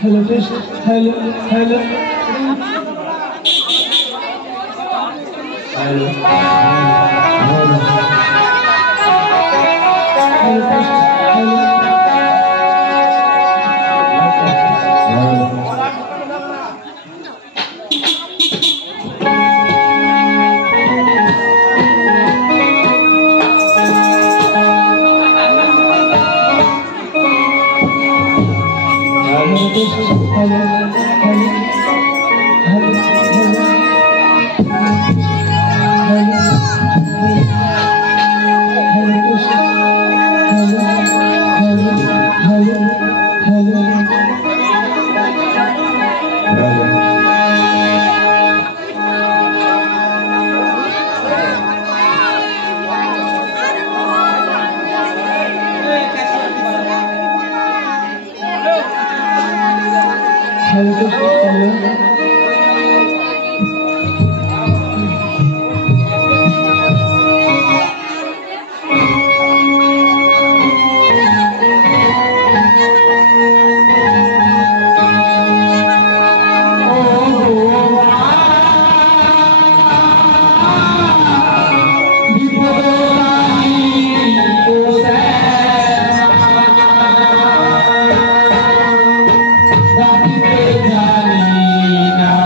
Hello, Krishna. Hello, hello. Hello, hello. Hello, Krishna. Hello.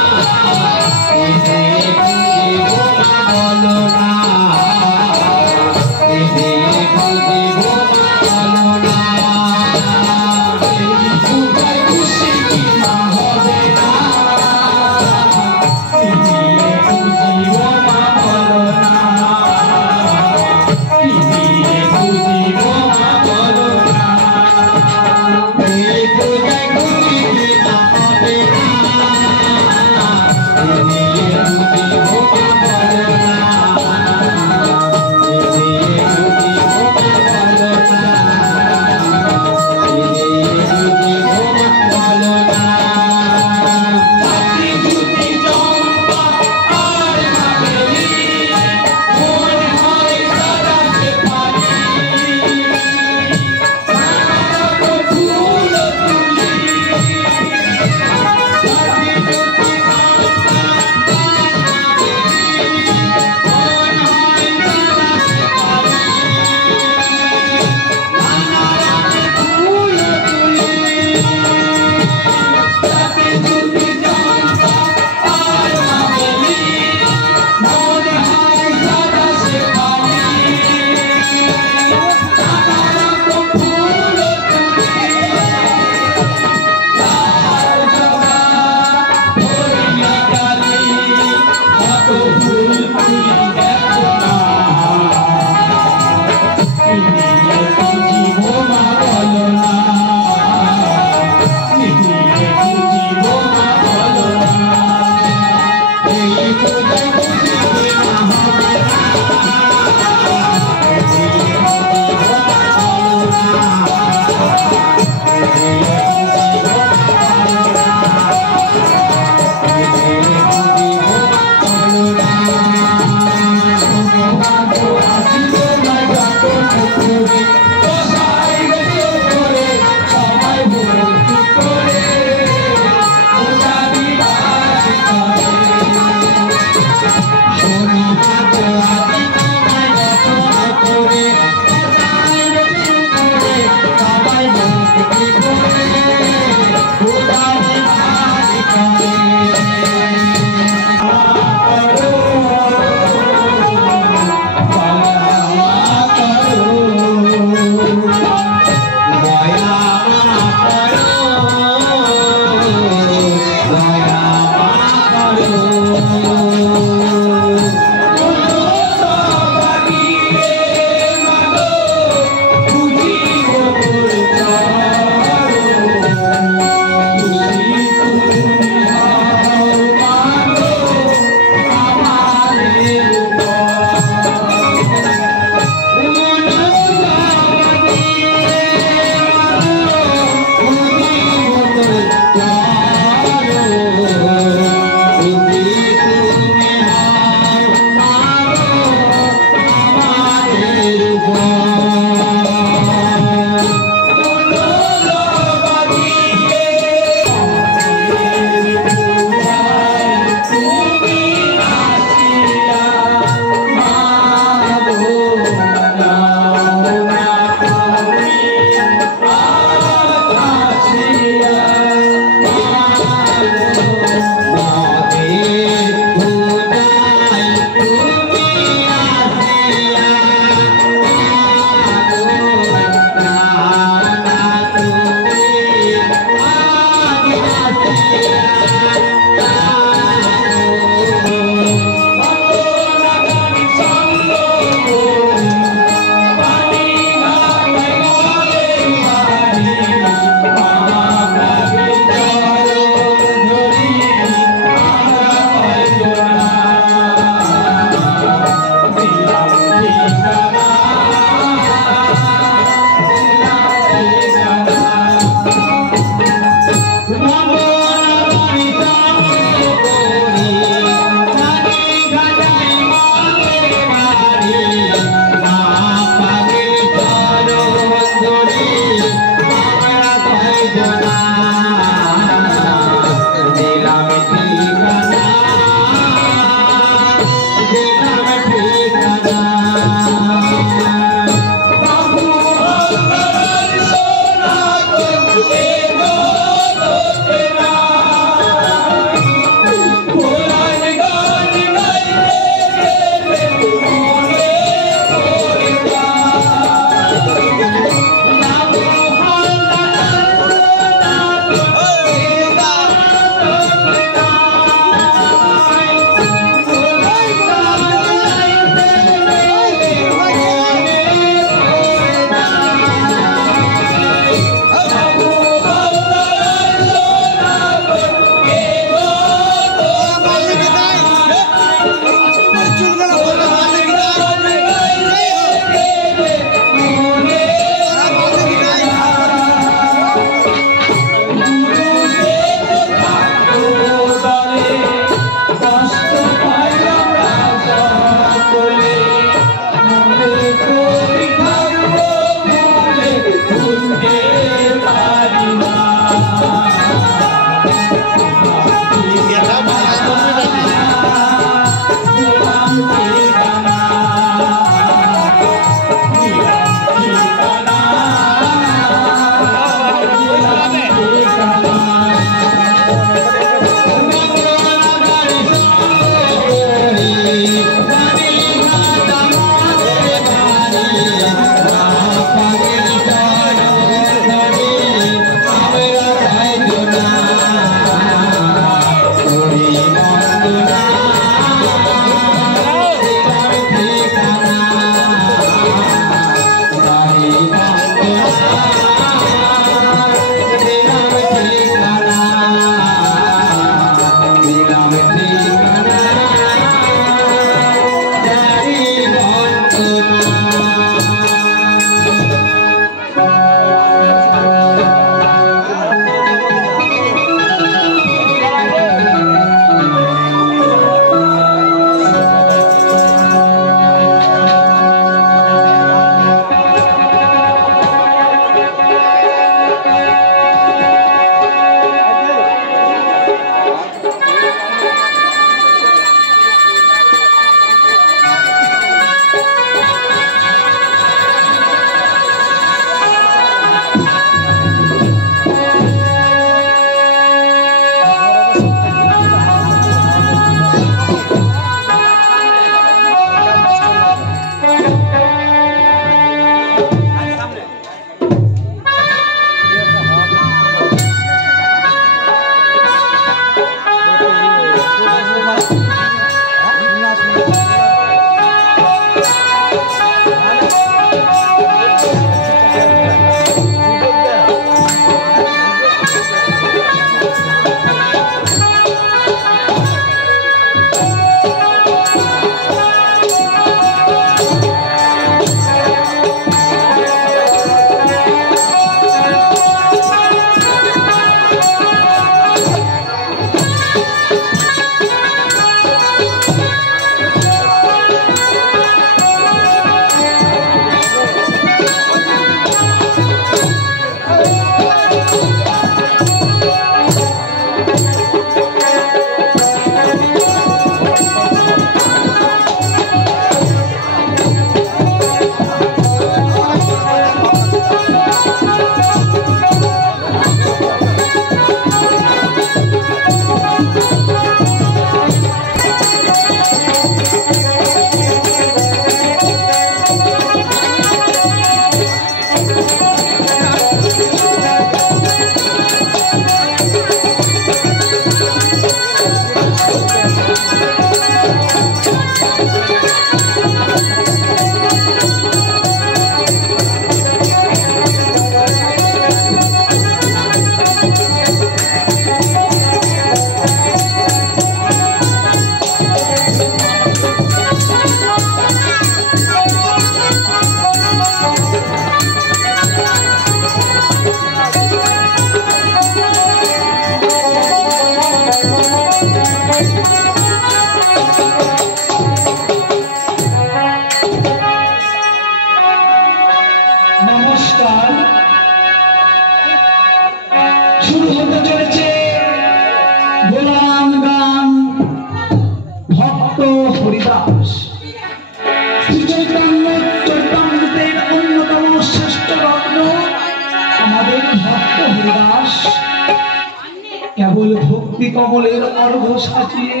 কেবল ভক্তি কমলের অর্ঘ সাজিয়ে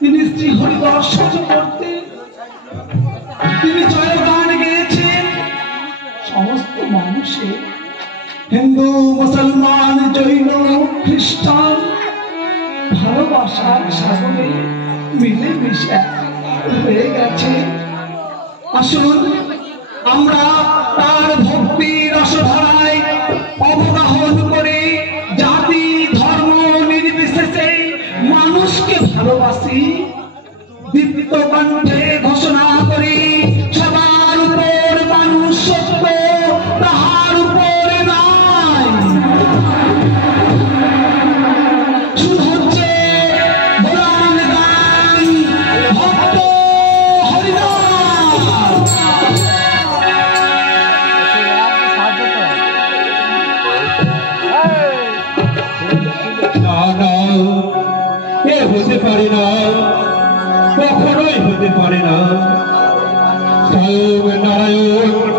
তিনি শ্রী হরি দর্শন করতেন। তিনি জয়গান গেয়েছেন সমস্ত মানুষে, হিন্দু মুসলমান জৈন খ্রিস্টান ভালোবাসার সাগরে মিলে মিশে হয়ে গেছে। আসুন আমরা তার ভক্তি রসধারায় অবগাহন করে জাতি ধর্ম নির্বিশেষে মানুষকে ভালোবাসি, দীপ্ত কণ্ঠে ঘোষণা করি সবার উপর মানুষ সত্য, তাহার উপর নাই। শুরু হচ্ছে বোলান গান, ভক্ত হরিদাস। না না, এ হতে পারে না, কখনোই হতে পারে না। স্বয়ং নারায়ণ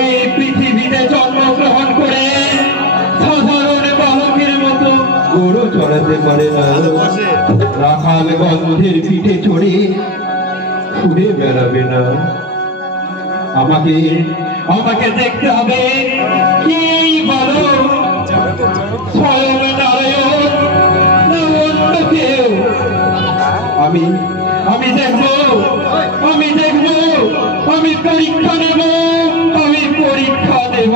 এই পৃথিবীতে জন্মগ্রহণ করে সাধারণ বালকের মতো গরু চড়াতে পারে না। রাখাল গন্ধের পিঠে চড়ে ঘুরে বেড়াবে না। আমাকে আমাকে দেখতে হবে কি বলো, স্বয়ং নারায়ণ না অন্য কেউ? আমি দেখবো, আমি দেখবো, আমি পরীক্ষা নেব, আমি পরীক্ষা দেব।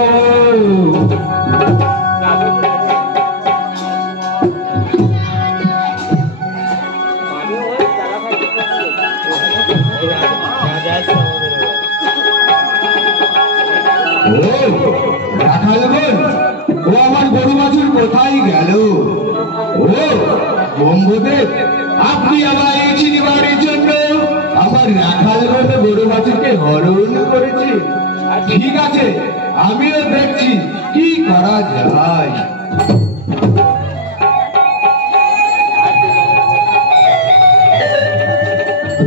ও আমার গরু বাছুর কোথায় গেল? ও বম্বদেব, আপনি আবার এই চিনিবাড়ির জন্য আমার রাখাল বলে গরু বাছুরকে হরণ করেছি। ঠিক আছে, আমিও দেখছি কি করা যায়।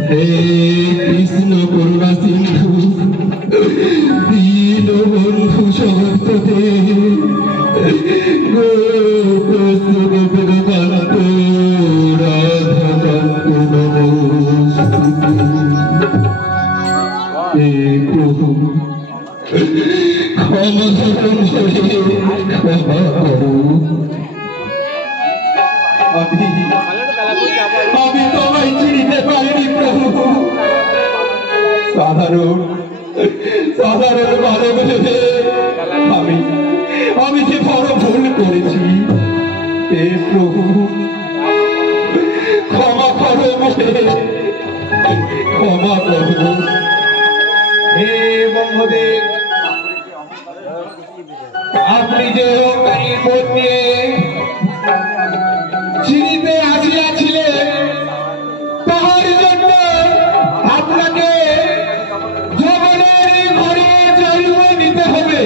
হে কৃষ্ণ করুণা সিন্ধু, দীন বন্ধু সমস্ততে গোপকান্ত রাধাকান্ত নমস্তুতে। হে প্রভু, ক্ষমা করুন, ক্ষমা করুন। আমি তোমায় চিনিতে পারিনি প্রভু। সাধারণ সাধারণ মানব ভেবে আমি যে বড় ভুল করেছি। হে প্রভু ক্ষমা করো আমাকে, ক্ষমা করো। হে ব্রহ্মদেব, আপনি যে অহংকারী বোধ নিয়ে চিনিতে আসিয়াছিলেন, তাহার জন্য আপনাকে যমনের ঘরে জন্ম নিতে হবে।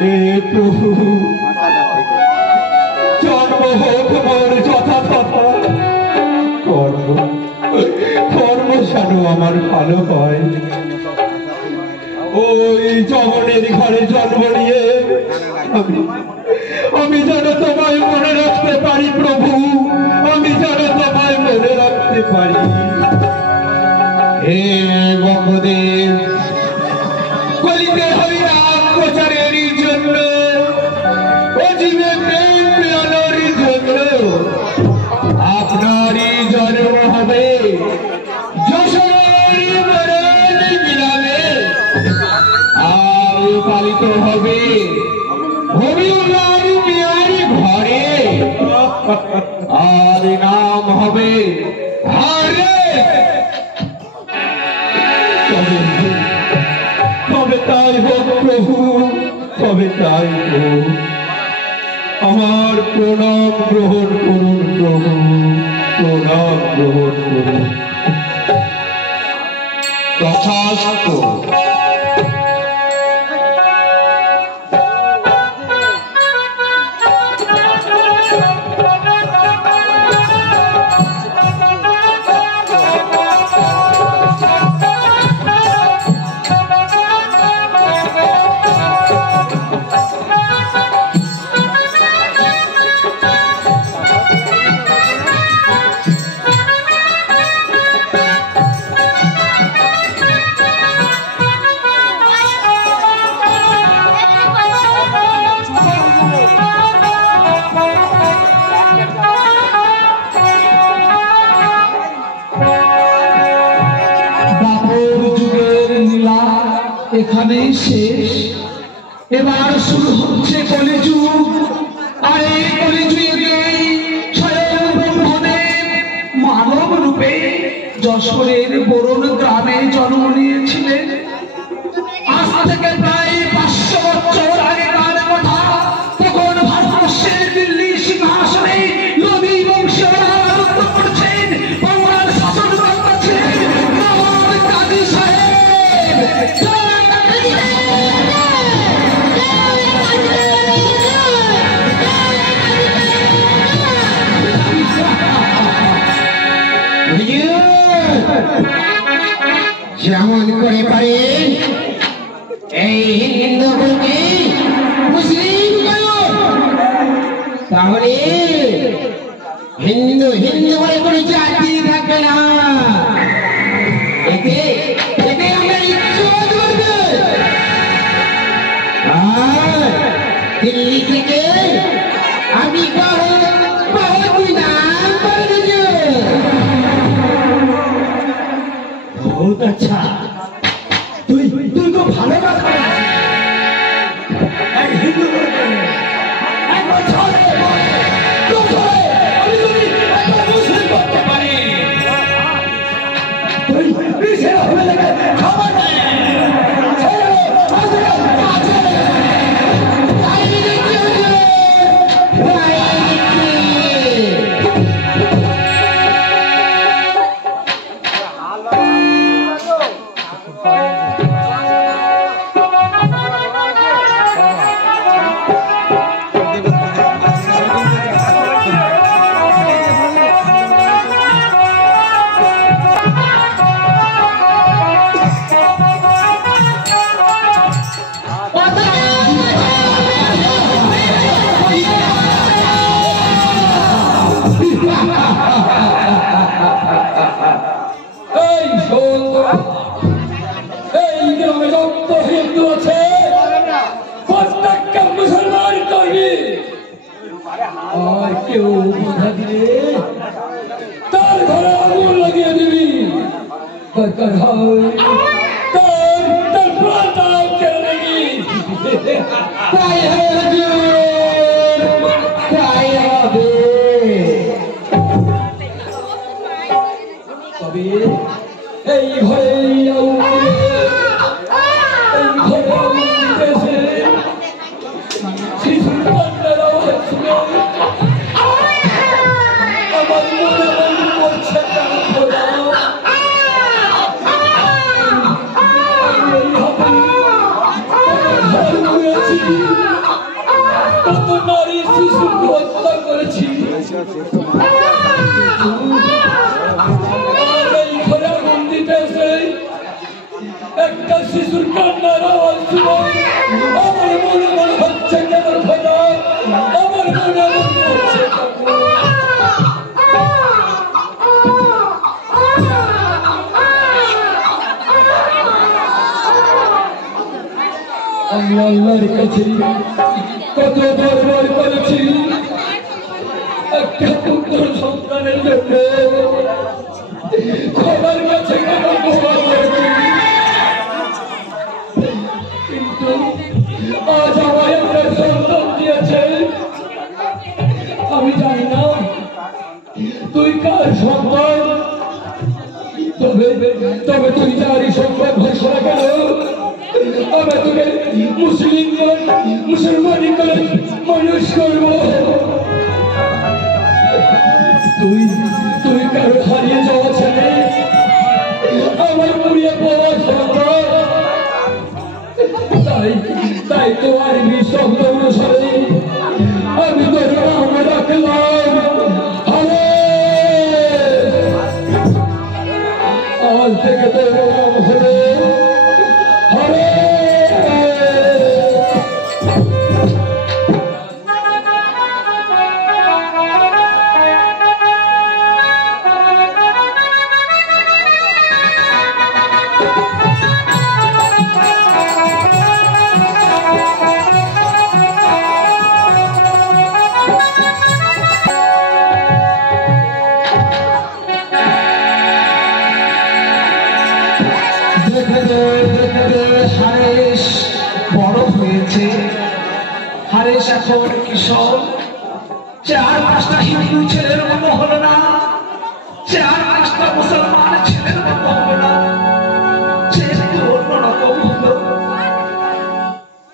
হে প্রভু, জন্ম হোক মোর যথাযথ কর্ম, কর্ম যেন আমার ভালো হয়। ওই যমনের ঘরে জন্ম নিয়ে আমি যেন তোমায় মনে রাখতে পারি প্রভু, আমি যেন তোমায় মনে রাখতে পারি। হে ব্রহ্মদেব, কলিতে হরিনাম প্রচারের জন্য, অজীবে প্রেম প্রেরণের জন্য আপনারই জন্ম হবে যশোরের বরণ গ্রামে, আর পালিত হবে হরিলাল মিয়ার ঘরে, আর নাম হবে হরে। তবে তাই হোক প্রভু, তবে তাই হোক। আমার প্রণাম গ্রহণ করুন প্রভু, প্রণাম গ্রহণ করুন। তথাস্তু। এখানেই শেষ, এবার শুরু হচ্ছে কলিযুগ। আর এই কলিযুগে স্বয়ং ব্রহ্মদেব মানব রূপে যশোরের বরুণ গ্রামে জন্ম নিয়েছিলেন। আজ থেকে প্রায় 500 বছর আগেকার কথা। তখন ভারতবর্ষের দিল্লি সিংহাসনে নবী বংশীয়রা রাজত্ব করছেন, বাংলার শাসন করছেন নবাব কাজী সাহেব। যেমন করে পারেন এই হিন্দুকে মুসলিম করো, তাহলে হিন্দু হিন্দু বলে কোনো জাতি থাকবে না। এতে এতে আমরা ইজ্জত করবো। আর দিল্লি থেকে আমি বহুত নাম করে बहुत अच्छा, তুই তো ভালো কাজ করিস। এক হিন্দু একবার ছাড়ে আমি যদি একবার মুসলিম করতে পারি, তুই পিছিয়ে হয়ে যাবে। খাবার নেই কেউ বাধা দিলে তার দরকার হয় তার প্রাণটাও কেড়ে নিই। তাই হুজুর, তাই হবে। তবে এই ঘরে শিশুর কান্নার আওয়াজ শুনে আমার মনে মনে করছে কেন খোদা? কত নারী শিশুকে হত্যা করেছি, আর এই ঘরে আগুন দিতেছে। একটা শিশুর কান্নার আওয়াজ শুনে আমার মনে মনে হচ্ছে কেন খোদা? আমার মনে মনে হচ্ছে আমি আল্লাহর কাছে কত দরবার করেছি একটা পুত্র সন্তানের জন্য, সবার কাছে কত দোয়া করেছি, কিন্তু আজ আমার একটা সন্তান দিয়েছে। আমি জানি না তুই কার সন্তান, তবে তবে তুই যারই সন্তান ঘোষণা করো, আমি তোকে মুসলমানি করে মানুষ করবো। তুই তুই কারো হারিয়ে যাওয়া ছেলে, আমার পুড়িয়ে পাওয়া সন্তান। তাই তো আরবি শব্দ অনুসারে আমি তোর নাম রাখলাম আরে। আজ থেকে তোর নাম হবে হরে। হারেস বড় হয়েছে, হারেস এখন কিশোর, 4-5টা হিন্দু ছেলের মতো হলো না, 4-5টা মুসলমান ছেলের মতো হলো না, সে একটু অন্যরকম হলো।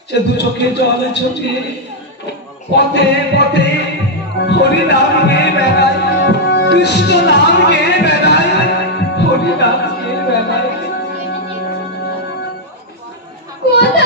সে দু চোখে জলে ছুটিয়ে পথে পথে হরি নাম গেয়ে বেড়ায়, কৃষ্ণ নাম গেয়ে বেড়ায়, হরি নাম গেয়ে বেড়ায়। Oh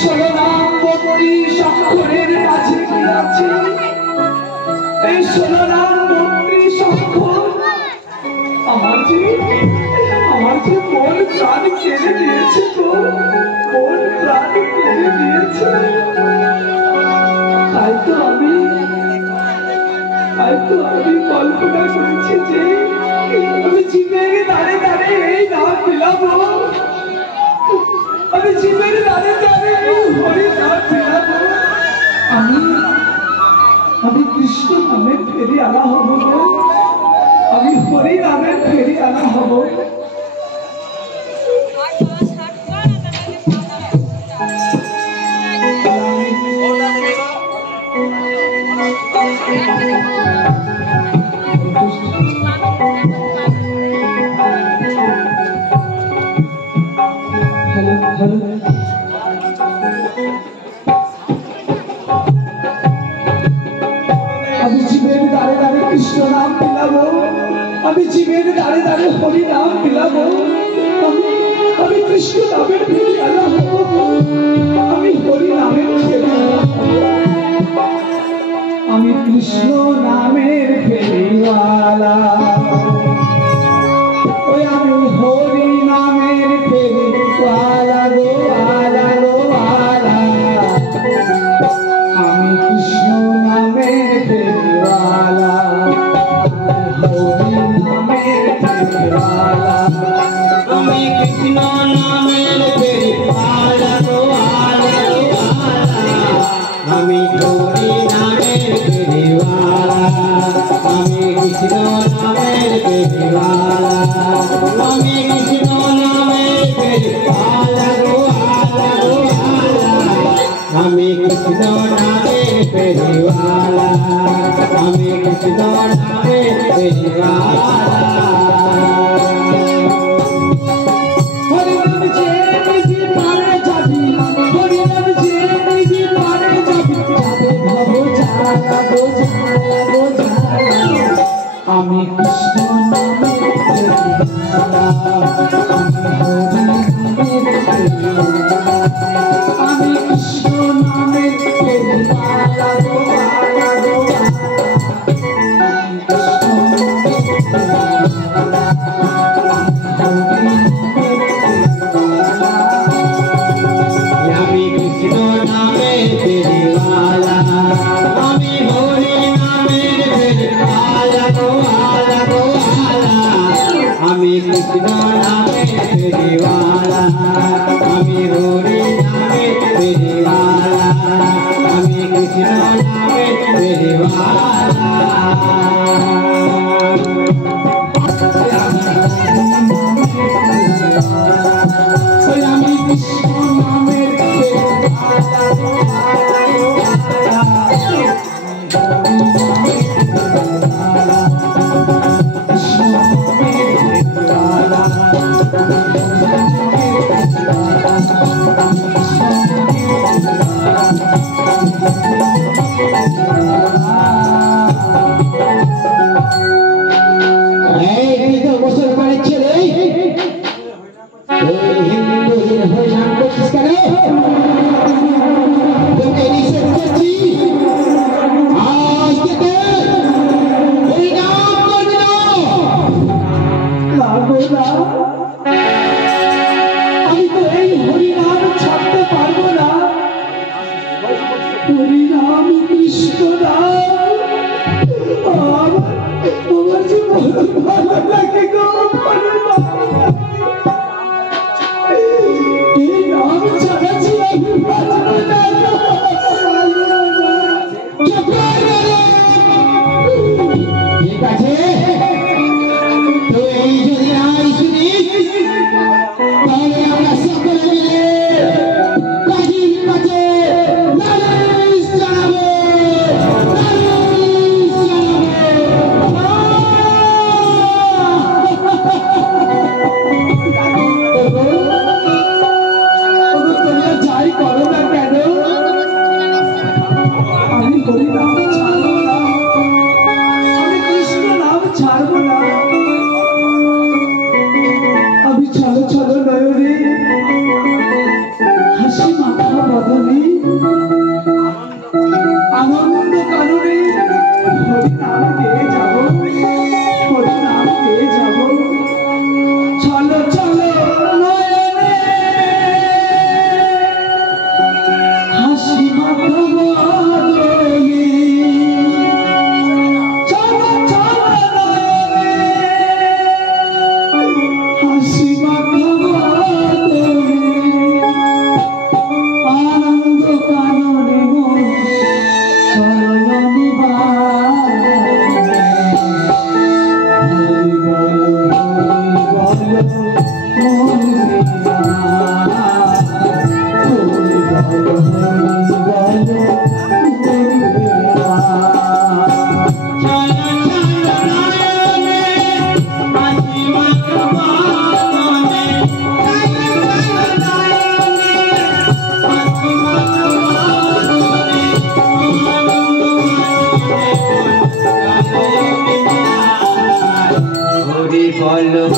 ষোলনাম 32 অক্ষরের মাঝে কি আছে? এই ষোলনাম 32 অক্ষর আমার যে মন প্রাণ কেড়ে নিয়েছে গো, মন প্রাণ কেড়ে নিয়েছে। তাই তো আমি কল্পনা করেছি যে আমি জীবের দাঁড়ে দাঁড়ে এই নাম মিলাবো, আমি জীবের দাঁড়ে দাঁড়ে এই হরি নাম মিলাবো। আমি কৃষ্ণ নামে ফেরি আনা হব, আমি হরি নামে ফেরি আনা হব। আমি জীবের দাঁড়ে দাঁড়ে কৃষ্ণ নাম মিলাবো, আমি জীবের দাঁড়ে দাঁড়ে হরি নাম মিলাবো, আমি কৃষ্ণ নামের ফেরি আনা হব, আমি হরি নামের ফেরি আনা হব। আমি কৃষ্ণ নামের ফেরিওয়ালা, ওই আমি হরি নামের ফেরিওয়ালা গো, আলা গো আলা। আমি কৃষ্ণ নামের ফেরিওয়ালা, হরি নামের ফেরিওয়ালা, আমি কৃষ্ণ নামের ফেরিওয়ালা গো, আলা গো আলা। আমি হরি নামের ফেরিওয়ালা, আমি কৃষ্ণ নামের ফেরিওয়ালা, আমি কৃষ্ণ নামের ফেরিওয়ালা গো, আলা গো আলা। আমি কৃষ্ণ নামের ফেরিওয়ালা, আমি কৃষ্ণ নামের ফেরিওয়ালা। হরি নাম যে নিজি পারে যাবি, হরি নাম যে নিজি পারে যাবি, যাবে ভব জ্বালা গো, জ্বালা গো জ্বালা। আমি কৃষ্ণ নামের ফেরিওয়ালা, আমি হরি নামের ফেরিওয়ালা, আমি কৃষ্ণ নামের ফেরিওয়ালা গো, আলা গো আলা। আমি কৃষ্ণ নামের ফেরিওয়ালা, আমি কৃষ্ণ নামের ফেরিওয়ালা, আমি হরি নামের ফেরিওয়ালা গো, আলা গো আলা। আমি কৃষ্ণ নামের ফেরিওয়ালা, আমি হরি নামের ফেরিওয়ালা, আমি কৃষ্ণ নামের ফেরিওয়ালা। আমি কৃষ্ণ নামের ফেরিওয়ালা গো, আলা গো আলা। কৃষ্ণ নামের ফেরিওয়ালা, এই তো গোসল করে ছেলে, হিন্দু হয়ে নাম করছিস কেন? তোকে নিষেধ করছি, আজ থেকে ওই নাম করবি না। না গো না, আমি তো এই হরিনাম ছাড়তে পারবো না। হরিনাম কৃষ্ণ নাম আমার যে ভালো লাগে গো, ভালো লাগে। এই নাম ছাড়া ছিল আমি বাঁচবো না। চুপ কর। ঠিক আছে, তুই যদি নাই শুনিস, তাহলে আমরা সকলে মিলে কাজীর কাছে নালিশ জানাবো, নালিশ ওগো, তোমরা যাই করো না কেন, আমি হরিনাম ছাড়বো না, আমি কৃষ্ণ নাম ছাড়বো না। আমি ছলো ছলো নয়নে হাসি মাথা বদলে ভালোবাসে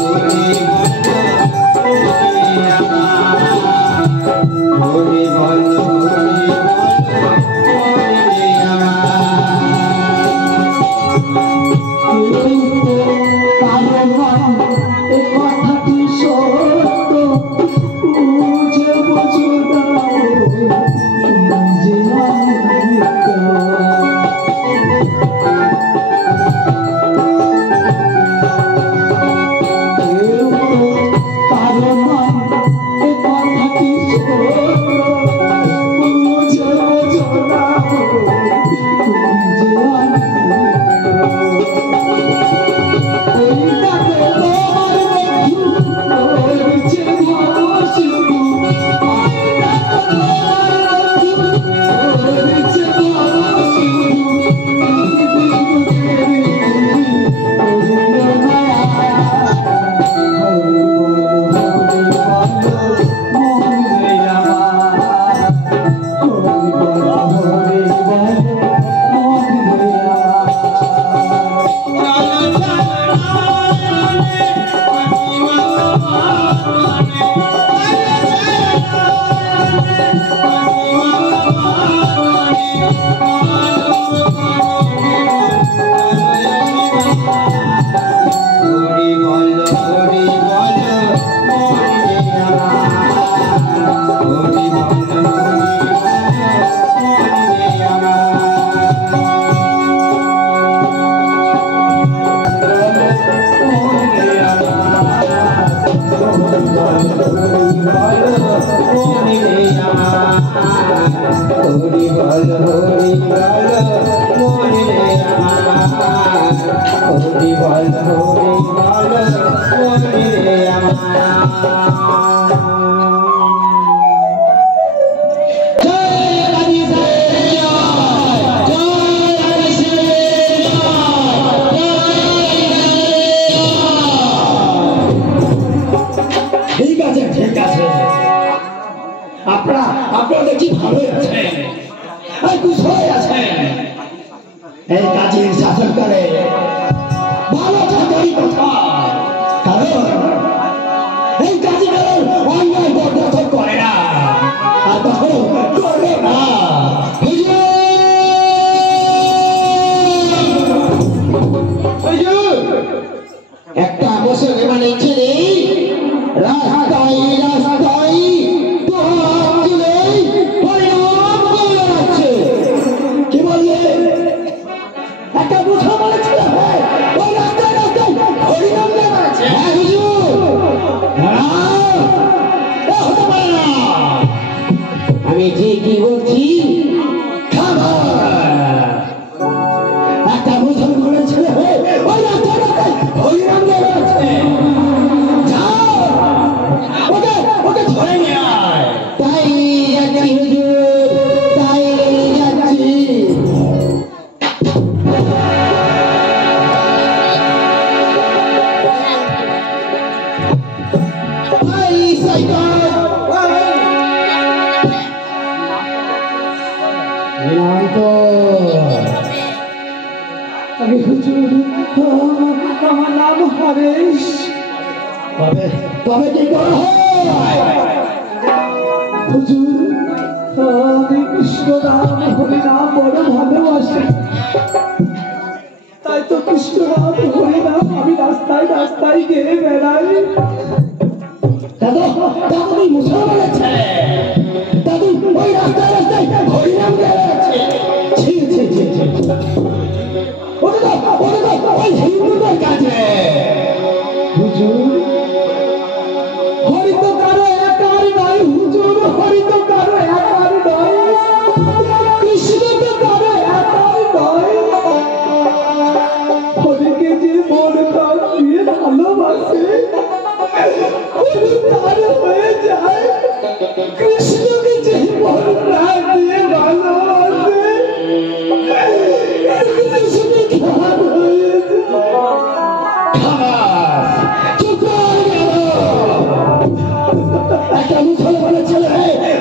একটা মুসলমানের ছেলে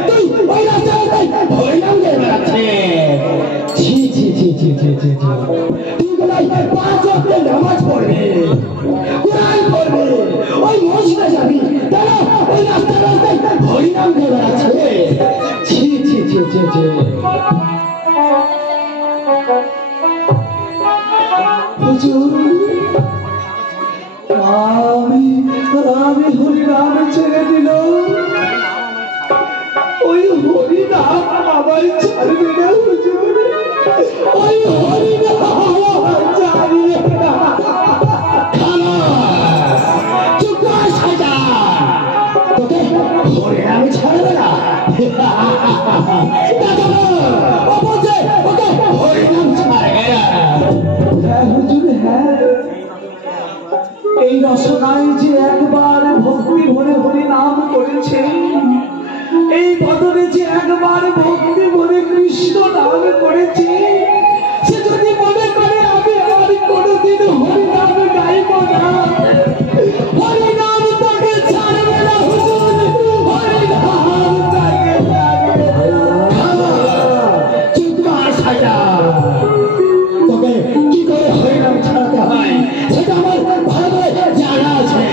তুই ওই রাস্তায় হরিনাম দিয়ে বেড়াচ্ছে। ছি ছি ছি ছি ছি ছি তুই কোথায় 5 ওয়াক্তের নামাজ পড়বে, কোরআন পড়বে, ওই মসজিদে যাবি, তারা ওই রাস্তায় রাস্তায় হরিনাম দিয়ে বেড়াচ্ছে। ছি ছি ছি ছি ছি হুজুর, আমি হরিনাম ছেড়ে দিল, ওই হরিনাম আমায় ছাড়বে না হুজুর, ওই হরিনাম আমায় ছাড়বে না। চুপ কর শয়তান, তোকে হরিনাম ছাড়বে না। ও বলছে ওকে হরিনাম ছাড়বে না। হ্যাঁ হুজুর, হ্যাঁ, এই রসনায় যে একবার ভক্তি ভরে হরি নাম করেছে, এই বদলে যে একবার ভক্তি ভরে কৃষ্ণ নাম করেছে, সে যদি মনে করে আমি আর কোনোদিন হরি নাম গাইব না, হরি নাম তাকে ছাড়বে না হুজুর, হরি নাম তাকে ছাড়বে না। চুপ কর শয়তান, তোকে কি করে হরি নাম ছাড়তে হয় সেটা আমার ভালো করে জানা আছে।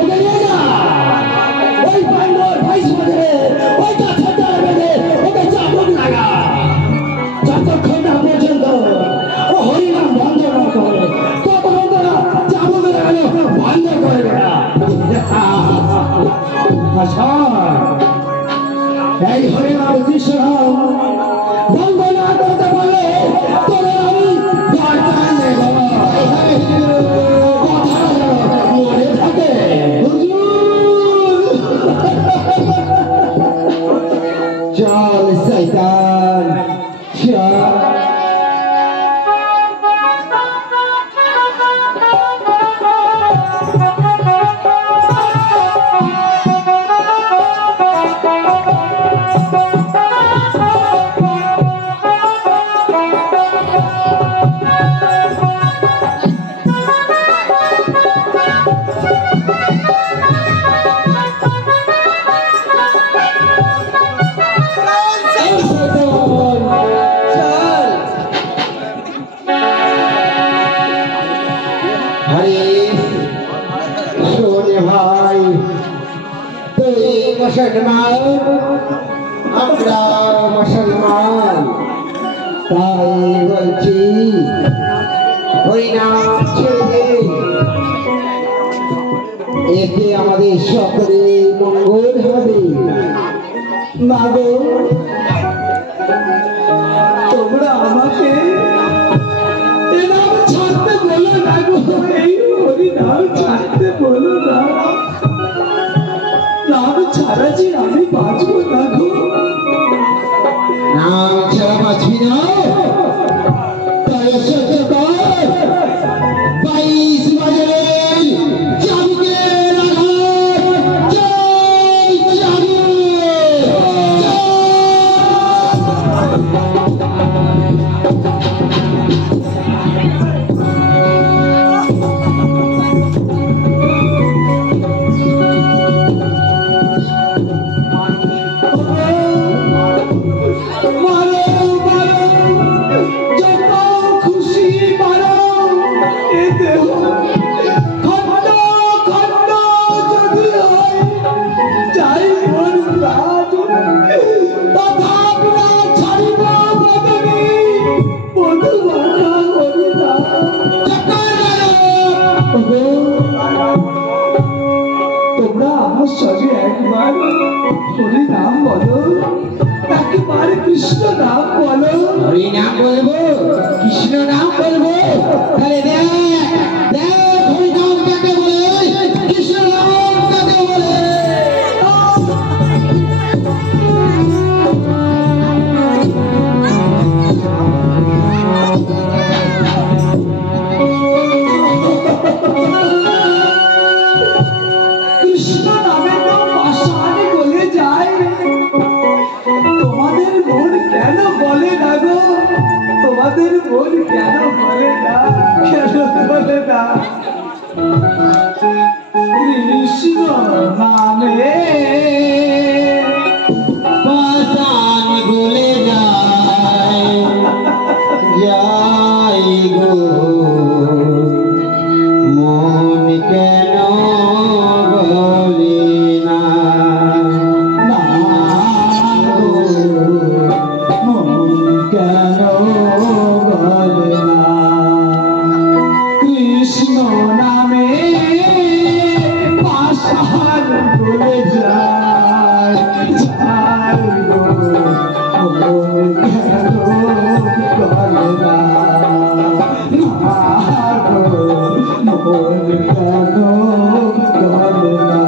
ওকে নিয়ে যা, ওই পান্ডর 22 বছরে ওই গাছের বেঁধে ওকে চাবুক লাগা, যতক্ষণ না পর্যন্ত ও হরিনাম বন্ধ না করে ততক্ষণ তারা চাবুক লাগানো বন্ধ করবে না। এই হরিনাম কৃষ্ণ বন্ধ না করতে পারলে তোরে আমি গর্দান দেব। মনে থাকে চল শয়তান চল। মুসলমান, আমরা মুসলমান, তাই বলছি হরিনাম ছেড়ে দে, এতে আমাদের সকলে মঙ্গল হবে। মাগো, তোমরা আমাকে এ নাম ছাড়তে বলো না গো, এই হরিনাম ছাড়তে বলো না, নাম ছাড়া যে আমি বাঁচবো না গো। নাম ছাড়া বাঁচবি না, তাহলে সত্য কর 22 বাজারের চাবুকে লাগা, জয় চাবুক। তোমরা আমার সঙ্গে একবার হরি নাম বলো, একবার কৃষ্ণ নাম বলো। হরি নাম বলবো, কৃষ্ণ নাম বলবো, তাহলে দেখ হরি নাম কাকে বলে, কৃষ্ণ নাম কাকে বলে। কৃষ্ণ নামে তো পাষাণ গলে যায়, তোমাদের মন কেন বলে না গো, তোমাদের মন কেন বলে না, কেন বলে না। কৃষ্ণ নামে পাষাণ গলে যাই গো মন কেন গলে না মন কেন গলে না কৃষ্ণ নামে পাষাণ গলে যায় গো মন কেন গলে না মন কেন গলে না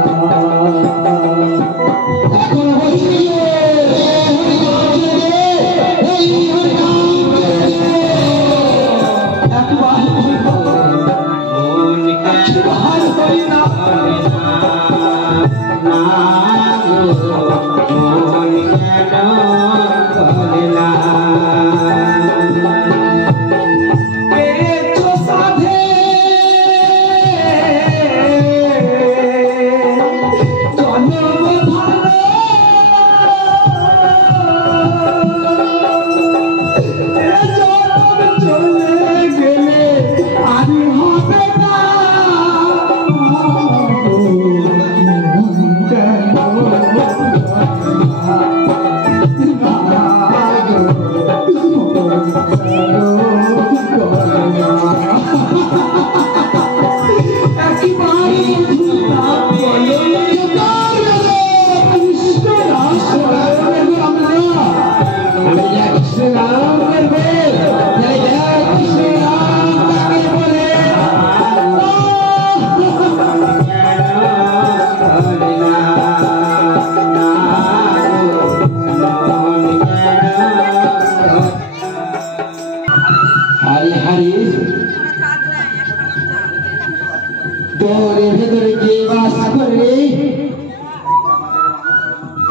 তোরের ভেতরে কে বাস করে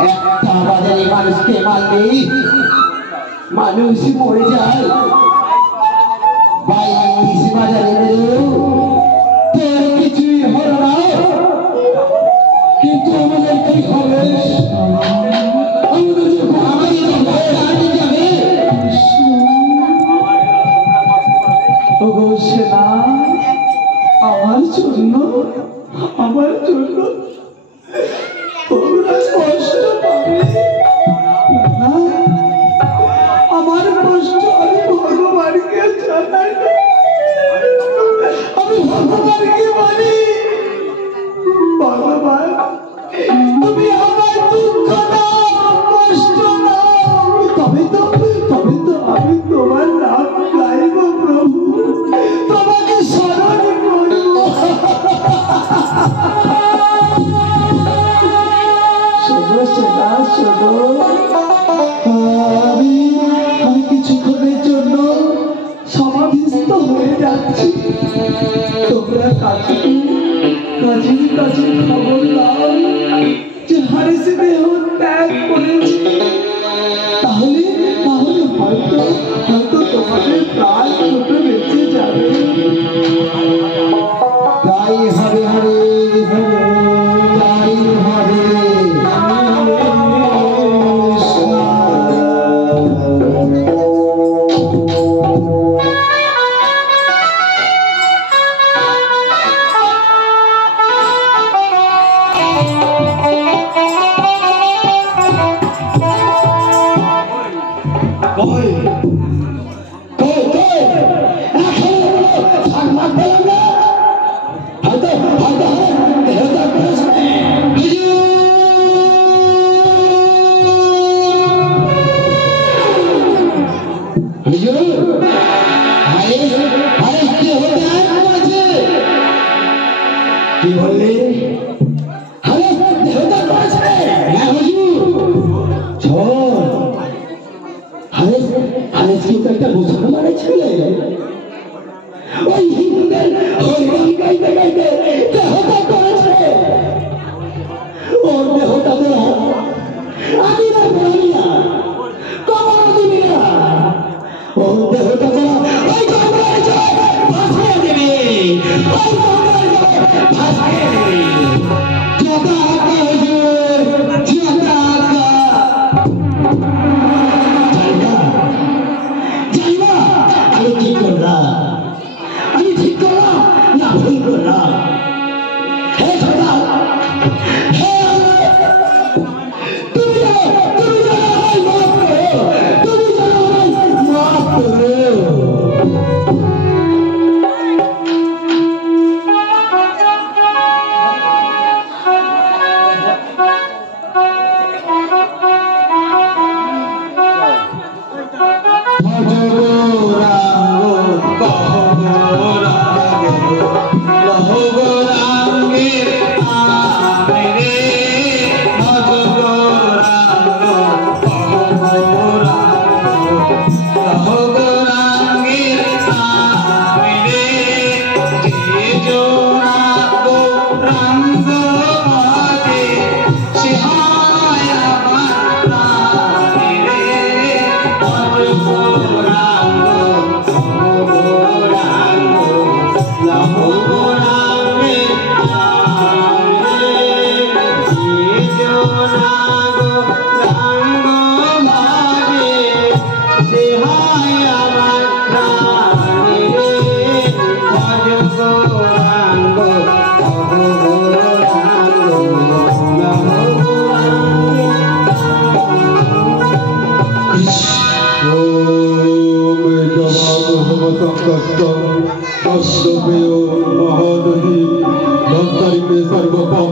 একটা বাজারে মানুষকে মারলে মানুষ মরে যায় 22 বাজারে মেরেও তোর কিছুই হলো না কিন্তু আমাদের কি হবে আমার জন্য তোমরা কষ্ট পাবে না আমার কষ্ট আমি ভগবানকে জানাই আমি ভগবানকে বলি ভগবান তুমি আমার দুঃখ দাও কষ্ট দাও তবে তো আমি তোমার নাম গাইব প্রভু তোমাকে স্মরণ করব শোনো সেনা শোনো আমি কিছুক্ষণের জন্য সমাধিস্থ হয়ে যাচ্ছি তোমরা কাজী খবর দাও যে হারিসে দেহ ত্যাগ করেছে তাহলে হয়তো তোমাদের প্রাণ দুটো বেঁচে যাবে তাই হবে তাই হবে কি বললে একটা মুসলমানের ছেলে ওই হিন্দুদের হরিনাম গাইতে গাইতে দেহটা করেছে ওর দেহটা দেওয়া আমি না বলি না কবর দিবি না ওর দেহটা দেওয়া ওই কবরের জয় ভাসিয়ে দেবে ওই কবরের জয় ভাসিয়ে দেবে যত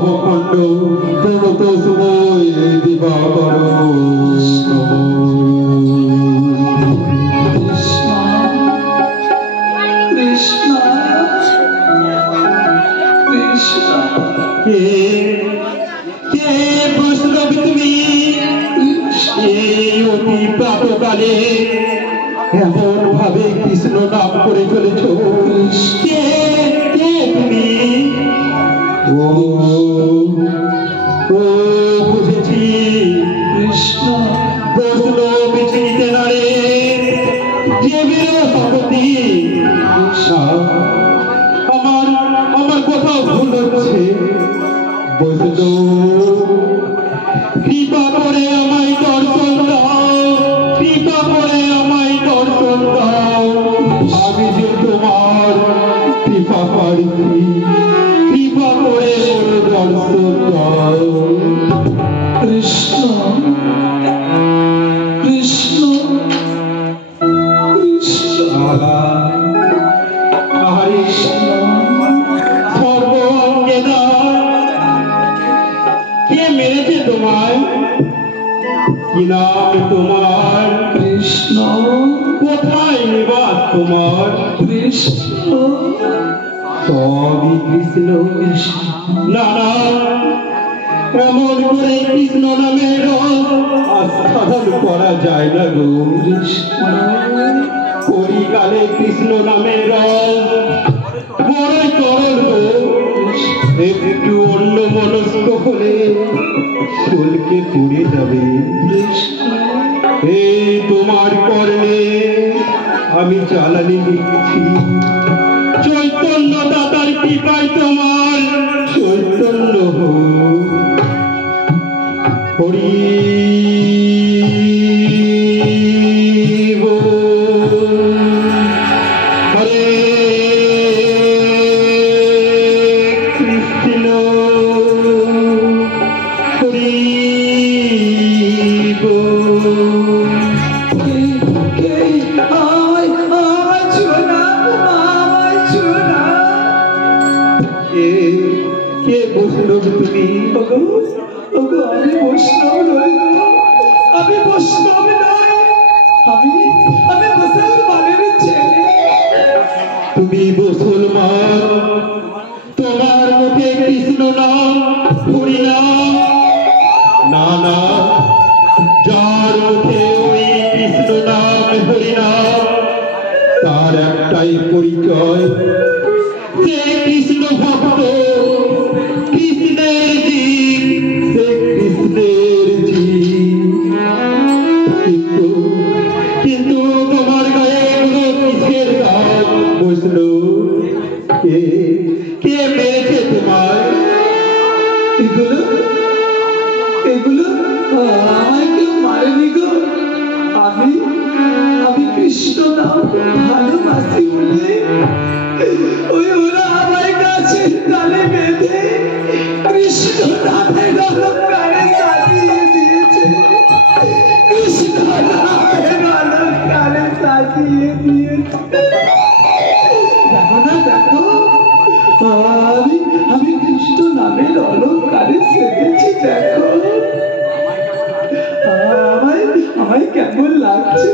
অবখণ্ড দেবত সময় দিবাকর প্রাতকালে এমন ভাবে কৃষ্ণ নাম করে চলেছ কে কে তুমি ও ও বুঝেছি কৃষ্ণ প্রশ্ন বিচিতে নারে যে বেরো ভগবতী আমার আমার কোথাও ভুল হচ্ছে বুঝলো কৃপা করে আমায় দর্শন দাও কৃপা করে আমায় দর্শন দাও আমি যে তোমার কৃপা প্রার্থী কৃপা করে দর্শন দাও কৃষ্ণ কৃষ্ণ কৃষ্ণ সর্বঙ্গে কে মেরেছে তোমায় কি নাম তোমার কৃষ্ণ কোথায় নিবাস তোমার কৃষ্ণ সবই কৃষ্ণ না না এমন করে কৃষ্ণ নামের আস্থান করা যায় না গো কলিকালে কৃষ্ণ নামের বড়ই তরল গো একটু অন্য মনস্ক হলে চলকে পুড়ে যাবে এই তোমার কর্ণে আমি জ্বালানি দিচ্ছি চৈতন্য দাতার কৃপায় তোমার চৈতন্য হরি হরে কৃষ্ণ হরি কে বৈষ্ণব তুমি আমি বৈষ্ণব নই আমি বৈষ্ণব নই আমি মুসলমানের ছেলে তুমি মুসলমান তোমার মুখে কৃষ্ণ নাম হরি নাম না না যার মুখে ওই কৃষ্ণ নাম হরি নাম তার একটাই পরিচয় সে কৃষ্ণ ভক্ত কৃষ্ণের জীব সে কৃষ্ণের জীব কিন্তু কিন্তু তোমার গায়ে কিসের দাগ বসলো কে কে মেরেছে তোমার এগুলো এগুলো আমায় কেউ মারেনি গো আমি কৃষ্ণ নাম ভালোবাসি বলে ওরা আমায় গাছে ডালে বেঁধে কৃষ্ণ নামের অলঙ্কারে সাজিয়ে দিয়েছে কৃষ্ণ নামের অলঙ্কারে সাজিয়ে দিয়েছে দেখো না দেখো আমি কৃষ্ণ নামের অলঙ্কারে সেজেছি দেখো আমায় কেমন লাগছে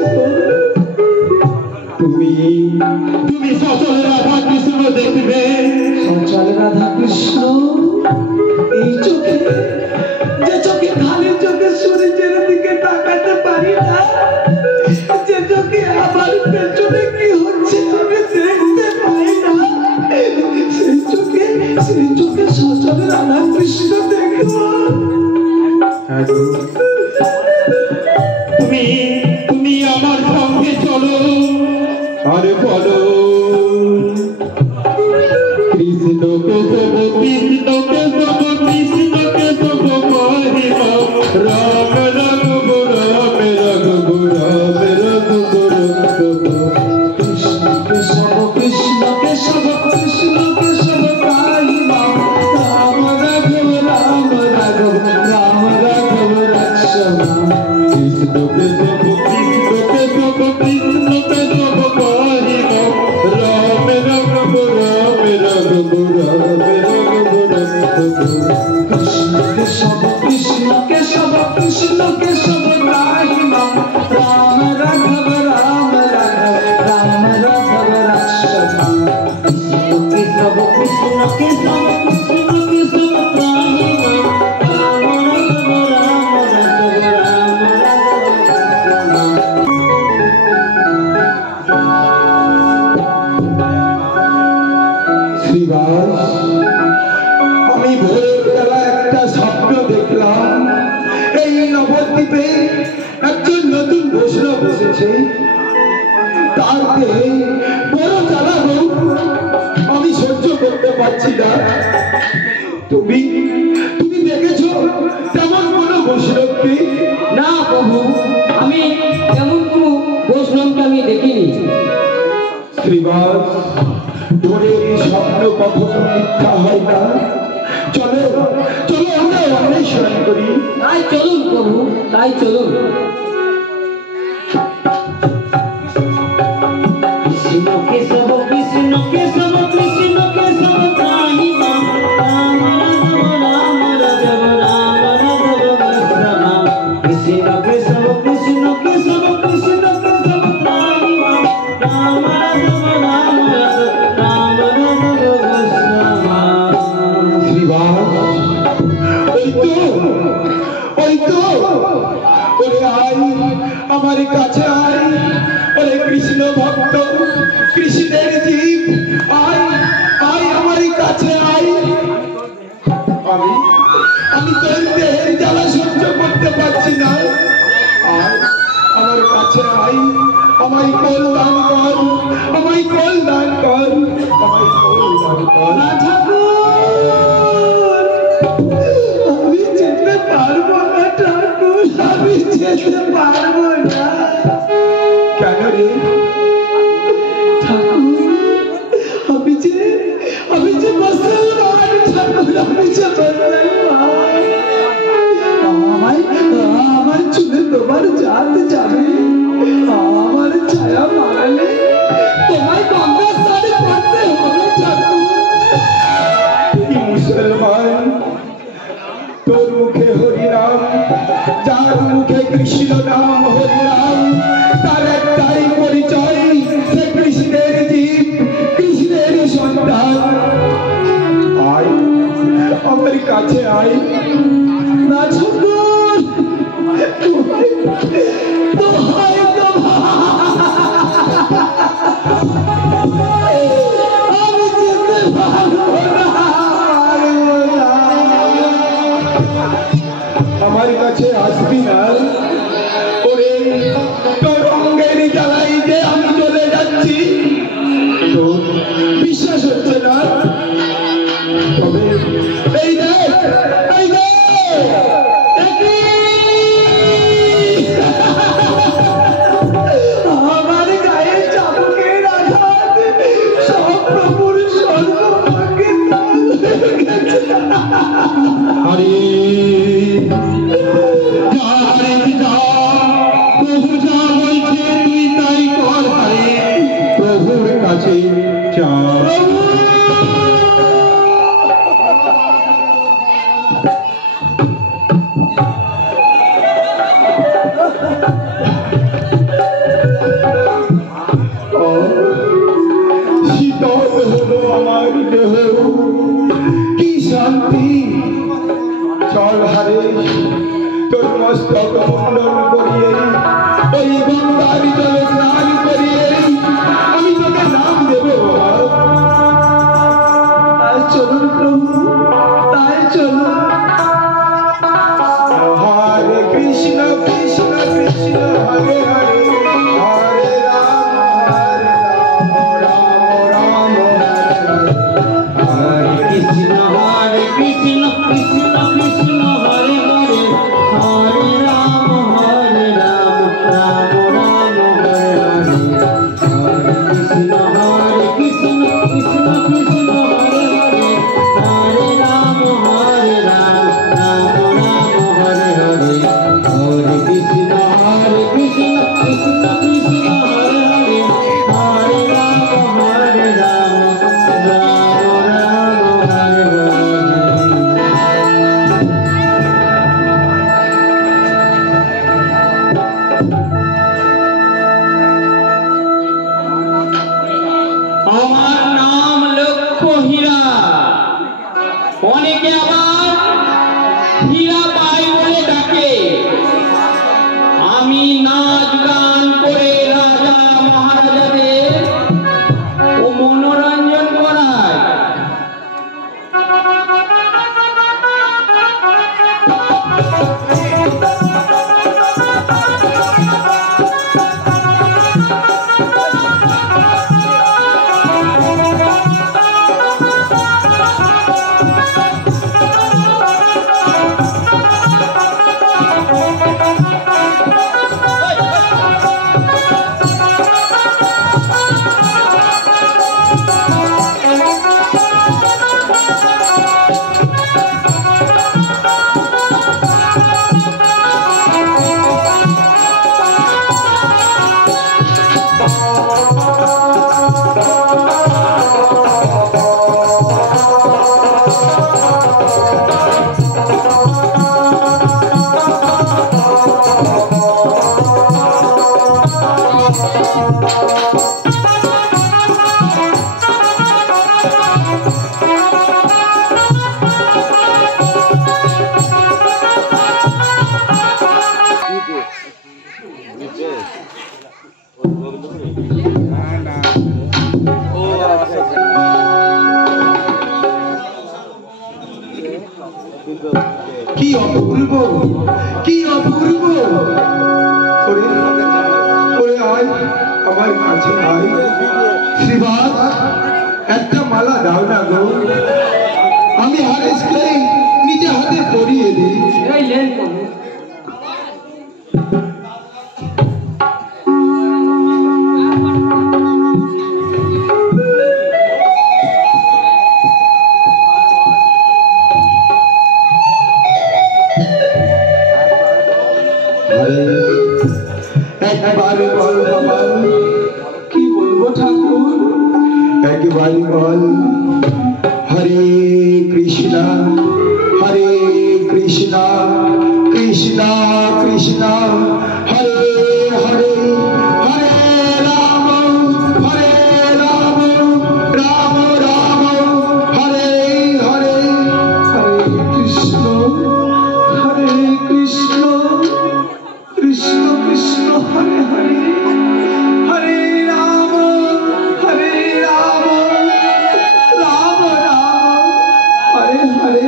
তুমি সচল রাধা কৃষ্ণ দেখবে সচল রাধা কৃষ্ণ এই চোখে যে চোখে খালি চোখে সূর্যের দিকে তাকাতে পারি না যে চোখে আমার পেছনে কি হচ্ছে আমি দেখতে পাই না সেই চোখে সচল রাধা কৃষ্ণ দেখবো তুমি আমার সঙ্গে চলো আরে বলো কৃষ্ণকে সব কৃষ্ণকে সব কৃষ্ণকে সব মহিম রাম রাঘব রাম রাঘব রাম রাঘব রাঘব কৃষ্ণকে সব কৃষ্ণকে সব কৃষ্ণকে সব মহিমা রাম রাঘব রাম রাঘব রাম রাঘব রাঘব কৃষ্ণকে সব কৃষ্ণকে সব কৃষ্ণকে সব মহিম রাম রাঘব রাম রাঘব রাম রাঘব রাঘব কেশব কৃষ্ণ কেশব কৃষ্ণ কেশব রাহি নাম রাম রাঘব রাম রাঘব রাম রাঘব রাষ্ট্রম কেশব কৃষ্ণ কেশব কৃষ্ণ কেশব রাহি নাম রাম রাঘব রাম রাঘব রাম রাঘব শ্রীবাস আমি ভোরবেলা একটা স্বপ্ন দেখলাম এই নবদ্বীপে একজন নতুন বৈষ্ণব এসেছে তাকে বড় জ্বালা হোক আমি সহ্য করতে পারছি না তুমি তুমি দেখেছো তেমন কোন বৈষ্ণবকে না প্রভু আমি এমন কোনো বৈষ্ণবকে আমি দেখিনি শ্রীবাস ভোরের স্বপ্ন কখনো মিথ্যা হয় না চলো চলো আমরা অন্বেষণ করি তাই চলুন প্রভু তাই চলুন কৃষ্ণ কেশব কৃষ্ণ কেশব কৃষ্ণ কেশব রাহি নাম রাম রাঘব রাম রাঘব রাম রাঘব কৃষ্ণ কেশব কৃষ্ণ কেশব কৃষ্ণ কেশব রাহি নাম রাম রাঘব রাম রাঘব রাম রাঘব শ্রীবাস ওই তো ওরে আয় আমার কাছে আয় ওরে কৃষ্ণ ভক্ত কৃষ্ণের জীব আয় আয় আমার কাছে আয় আমি তোর দেহের জ্বালা সহ্য করতে পারছি না আয় আমার কাছে আয় আমায় কল্যাণ কর আমায় কল্যাণ কর আমায় কল্যাণ কর না ঠাকুর আমি যেতে পারবো না ঠাকুর আমি যেতে পারবো না কেন রে ঠাকুর আমি যে মুসলমান ঠাকুর আমি যে মুসলমান আমার চুলে তোমার জাত যাবে আমার ছায়া মারালে তোমায় গঙ্গা স্নানে করতে হবে ঠাকুর মুসলমান তোর মুখে হরিনাম যার মুখে কৃষ্ণ নাম হরিনাম তার একটাই পরিচয় সে কৃষ্ণের জীব কৃষ্ণের সন্তান আয় আমার কাছে আয় না ঠাকুর দোহাই আমি যেতে পারবো না আমার কাছে আসবি না ওরে তোর অঙ্গের জ্বালাই যে আমি চলে যাচ্ছি তো বিশ্বাস হচ্ছে না তবে এই দেখ আমার গায়ে চাবুকের আঘাত সব প্রভুর স্বর্গভাগ্যে হরে প্রভু যা বলছে তুই তাই কর হরে প্রভুর কাছে চা শীতল হলো আমার দেহ কি শান্তি চল হারে তোর মস্তক মন্ডন করিয়ে ওই গঙ্গার জলে স্নান করিয়ে আমি তোকে নাম দেব তাই চলুন প্রভু তাই চলুন হরে কৃষ্ণ কৃষ্ণ কৃষ্ণ হরে হরে হরে রাম রাম হরে কৃষ্ণ হরে কৃষ্ণ কৃষ্ণ কৃষ্ণ হরে হরে হরে রাম রাম রাম হরে হরে হরে কৃষ্ণ হরে কৃষ্ণ কি অপূর্ব, কি অপূর্ব। ওরে আয় আমার কাছে আয়। শ্রীবাস, একটা মালা দাও না গো, আমি হারেসকে নিজে হাতে পরিয়ে দিই। একবার বল বাবা, কি বলবো ঠাকুর? একবার বল, হরে কৃষ্ণ হরে কৃষ্ণ কৃষ্ণ কৃষ্ণ হরে হরে, হরে রাম রাম রাম হরে হরে। হরে কৃষ্ণ কৃষ্ণ কৃষ্ণ কৃষ্ণ হরে হরে, হরে রাম রাম রাম হরে হরে।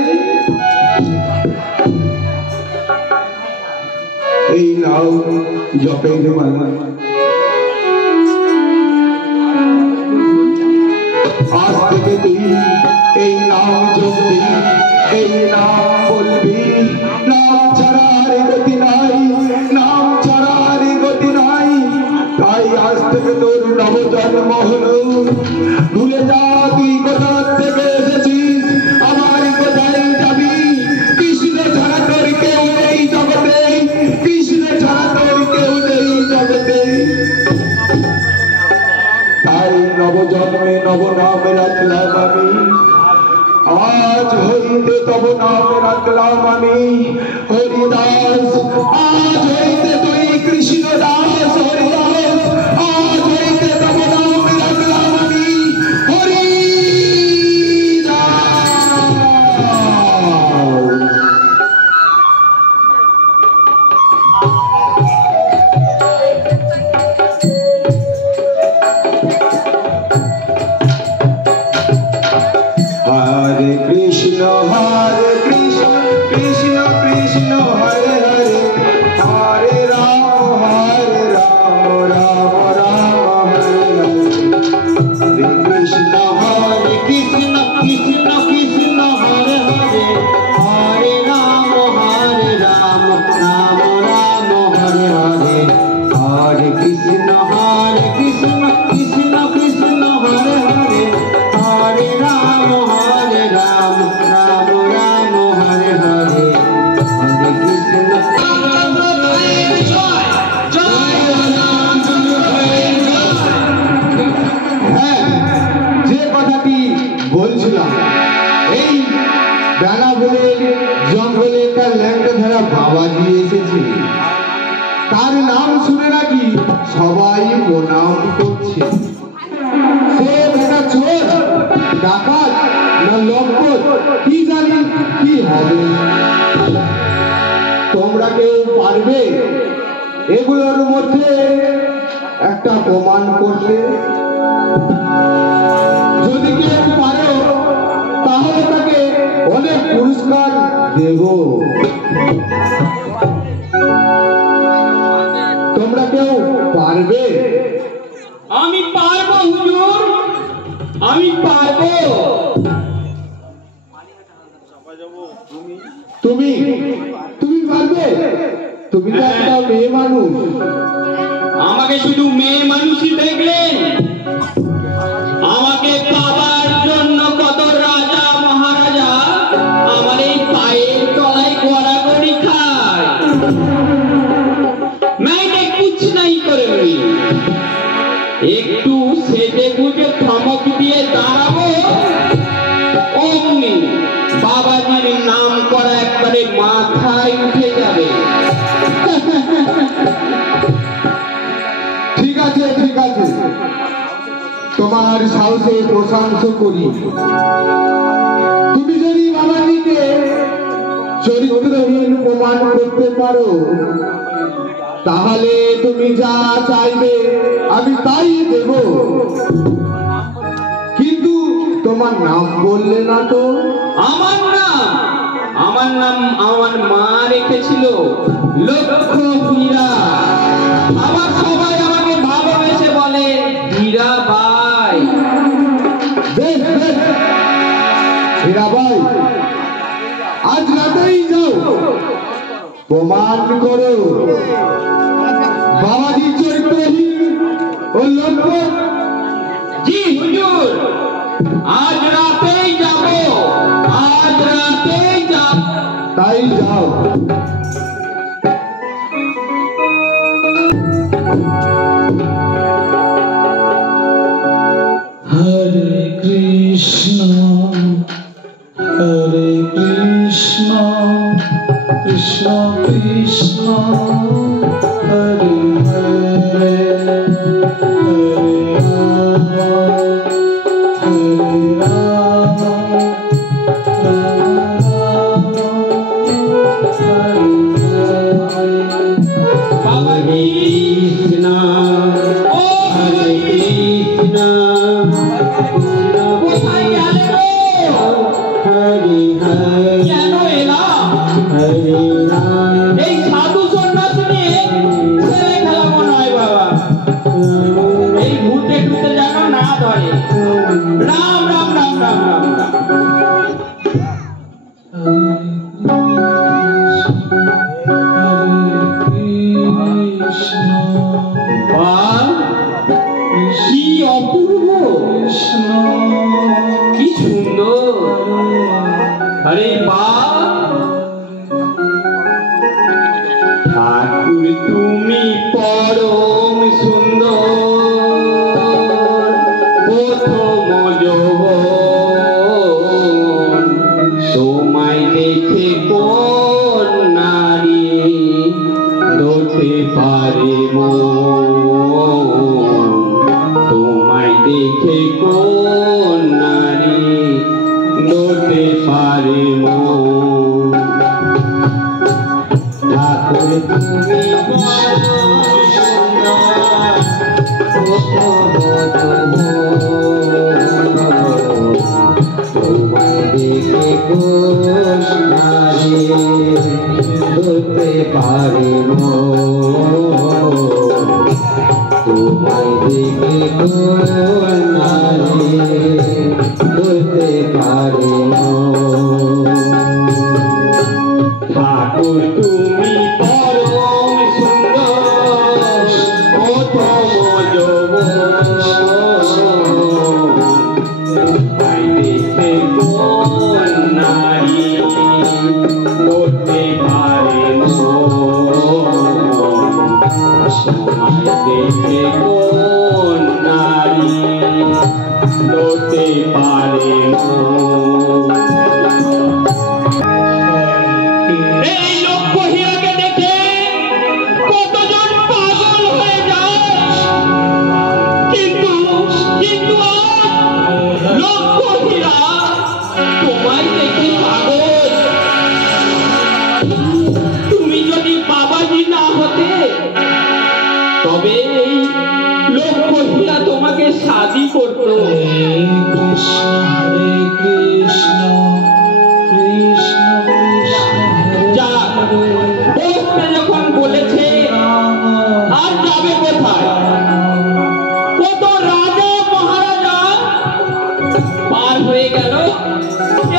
এই নাও জপের মালা, আজ থেকে তুই এই নাম জপবি, এই নাম বলবি। নাম ছাড়া আর গতি নাই, নাম ছাড়া আর গতি নাই। তাই আজ থেকে তোর নবজন্ম হলো। ভুলে যা তুই কোথা থেকে এসেছিস, আমার কোথায় যাবি। কৃষ্ণ ছাড়া তোর কেউ নেই জগতে, কৃষ্ণ ছাড়া তোর কেউ নেই জগতে। তাই নবজন্মে নব নাম রাখলাম আমি, আজ হইতে তব নাম রাখলাম আমি হরিদাস। আজ হইতে তুই কৃষ্ণ দাস হরিদাস, আজ হইতে তব নাম রাখলাম আমি হরিদাস। हरे कृष्ण कृष्ण कृष्ण हरे हरे, हरे राम राम राम हरे हरे। हरे कृष्ण कृष्ण कृष्ण कृष्ण हरे हरे, हरे राम राम राम हरे हरे। हरे कृष्ण कृष्ण कृष्ण हरे हरे, हरे राम राम राम हरे हरे। हरे कृष्ण হ্যাঁ, যে কথাটি বলছিলাম, এই বেলা বলে জঙ্গলে একটা ল্যাংটা ধারা বাবাজি এসেছে। তার নাম শুনে নাকি সবাই প্রণাম করছে। সে একটা চোর, ডাকাত না লম্পট, কি জানি কি হবে। তোমরা কেউ পারবে এগুলোর মধ্যে একটা প্রমাণ করতে? যদি কেউ পারো তাহলে তাকে অনেক পুরস্কার দেব। তোমরা কেউ পারবে? আমি পারবো হুজুর, আমি পারবো। তুমি তুমি পারবে? তুমি তো একটা মেয়ে মানুষ। আমাকে শুধু মেয়ে মানুষই দেখলেন? আমাকে পাবার জন্য কত রাজা মহারাজা আমার এই পায়ের তলায় গড়াগড়ি খায়। मैंने कुछ नहीं करूंगी। একটু সেজে গুজে ধমক দিয়ে দাঁড়াবো, অমনি বাবাজির নাম করা একবারে মাথায় উঠে যাবে। ঠিক আছে ঠিক আছে, তোমার সাহসে প্রশংসা করি। তুমি যদি বাবাজিকে চরিত্রহীন প্রমাণ করতে পারো, তাহলে তুমি যা চাইবে আমি তাই দেব। কিন্তু তোমার নাম বললে না তো? আমার নাম আমার মা রেখেছিল লক্ষ্য হীরা। আমার সবাই আমাকে ভালোবেসে বলে হীরা বাই। বেশ বেশ হীরাবাই, আজ রাতেই যাও, প্রমাণ করো বাবাজি চরিত্রহীন ও লম্পট। জি হুজুর, আজ রাতেই যাব, আজ রাতেই যাব। তাই যাও। হরে কৃষ্ণ কৃষ্ণ কৃষ্ণ হরে হরে হরে রাম হরে রাম রাম রাম হরে হরে। বাবা কৃষ্ণ, ও হরে কৃষ্ণ, কোথায় গেলে গো? হরে হরে কেন এলাম? হরে রাম এই সাধু সন্ন্যাস নিয়ে ছেলে খেলা মনে হয় বাবা। এই ভূতে টুতে যেন না ধরে। রাম রাম রাম রাম রাম রাম। বাহ, কি অপূর্ব, কি সুন্দর। আরে বাহ, ঠাকুর তুমি পরম সুন্দর, প্রথম যৌবন, তোমায় দেখে কোন নারী ধরতে পারে মন, তোমায় দেখে কোন নারী ধরতে পারে মন। ঠাকুর তুমি পরম সুন্দর, প্রথম যৌবন, তোমায় দেখে কোন নারী ধরতে পারে মন, তোমায় দেখে কোন নারী ধরতে পারে মন। ঠাকুর তুমি পরম সুন্দর, প্রথম যৌবন, তোমায় দেখে কোন নারী ধরতে পারে মন, তোমায় দেখে কোন নারী ধরতে পারে মন। এই লক্ষ্য হীরাকে দেখে কতজন পাগল হয়ে যায়, কিন্তু কিন্তু আজ লক্ষ্য হীরা তোমায় দেখে পাগল। তুমি যদি বাবাজি না হতে, তবে এই লক্ষ্য হীরা তোমাকে শাদি করতো। হরে কৃষ্ণ কৃষ্ণ কৃষ্ণ যা বসতে যখন বলেছে আর যাবে কোথায়? কত রাজা মহারাজা পার হয়ে গেল,